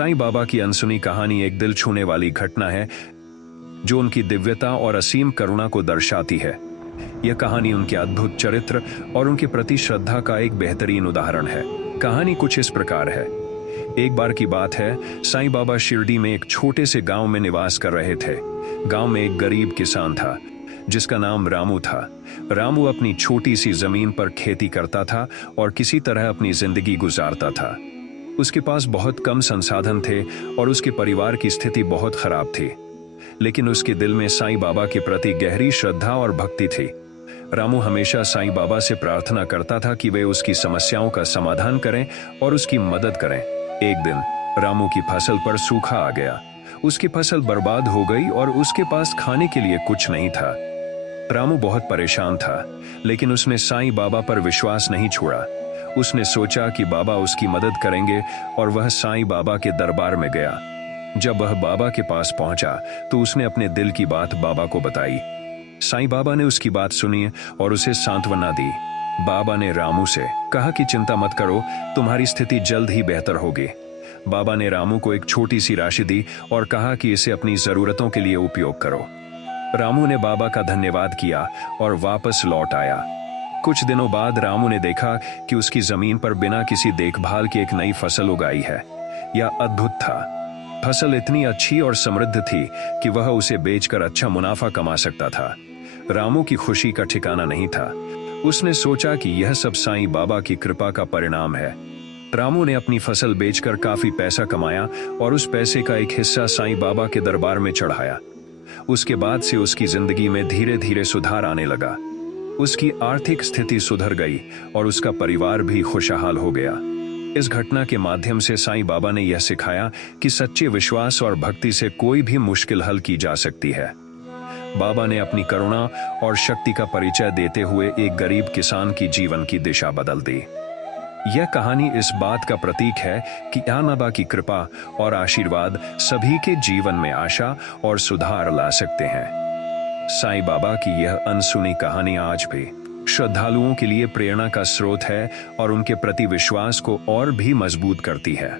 साईं बाबा की अनसुनी कहानी एक दिल छूने वाली घटना है जो उनकी दिव्यता और असीम करुणा को दर्शाती है। यह कहानी उनके अद्भुत चरित्र और उनके प्रति श्रद्धा का एक बेहतरीन उदाहरण है। कहानी कुछ इस प्रकार है। एक बार की बात है, साईं बाबा शिरडी में एक छोटे से गांव में निवास कर रहे थे। गांव में एक गरीब किसान था जिसका नाम रामू था। रामू अपनी छोटी सी जमीन पर खेती करता था और किसी तरह अपनी जिंदगी गुजारता था। उसके पास बहुत कम संसाधन थे और उसके परिवार की स्थिति बहुत खराब थी, लेकिन उसके दिल में साईं बाबा के प्रति गहरी श्रद्धा और भक्ति थी। रामू हमेशा साईं बाबा से प्रार्थना करता था कि वे उसकी समस्याओं का समाधान करें और उसकी मदद करें। एक दिन रामू की फसल पर सूखा आ गया। उसकी फसल बर्बाद हो गई और उसके पास खाने के लिए कुछ नहीं था। रामू बहुत परेशान था, लेकिन उसने साईं बाबा पर विश्वास नहीं छोड़ा। उसने सोचा कि बाबा उसकी मदद करेंगे और वह साईं बाबा के दरबार में गया। जब वह बाबा के पास पहुंचा तो उसने अपने दिल की बात बाबा को बताई। साईं बाबा ने उसकी बात सुनी और उसे सांत्वना दी। बाबा ने रामू से कहा कि चिंता मत करो, तुम्हारी स्थिति जल्द ही बेहतर होगी। बाबा ने रामू को एक छोटी सी राशि दी और कहा कि इसे अपनी जरूरतों के लिए उपयोग करो। रामू ने बाबा का धन्यवाद किया और वापस लौट आया। कुछ दिनों बाद रामू ने देखा कि उसकी जमीन पर बिना किसी देखभाल के एक नई फसल उगाई है। यह अद्भुत था। फसल इतनी अच्छी और समृद्ध थी कि वह उसे बेचकर अच्छा मुनाफा कमा सकता था। रामू की खुशी का ठिकाना नहीं था। उसने सोचा कि यह सब साईं बाबा की कृपा का परिणाम है। रामू ने अपनी फसल बेचकर काफी पैसा कमाया और उस पैसे का एक हिस्सा साईं बाबा के दरबार में चढ़ाया। उसके बाद से उसकी जिंदगी में धीरे धीरे सुधार आने लगा। उसकी आर्थिक स्थिति सुधर गई और उसका परिवार भी खुशहाल हो गया। इस घटना के माध्यम से साईं बाबा ने यह सिखाया कि सच्चे विश्वास और भक्ति से कोई भी मुश्किल हल की जा सकती है। बाबा ने अपनी करुणा और शक्ति का परिचय देते हुए एक गरीब किसान की जीवन की दिशा बदल दी। यह कहानी इस बात का प्रतीक है कि बाबा की कृपा और आशीर्वाद सभी के जीवन में आशा और सुधार ला सकते हैं। साईं बाबा की यह अनसुनी कहानी आज भी श्रद्धालुओं के लिए प्रेरणा का स्रोत है और उनके प्रति विश्वास को और भी मजबूत करती है।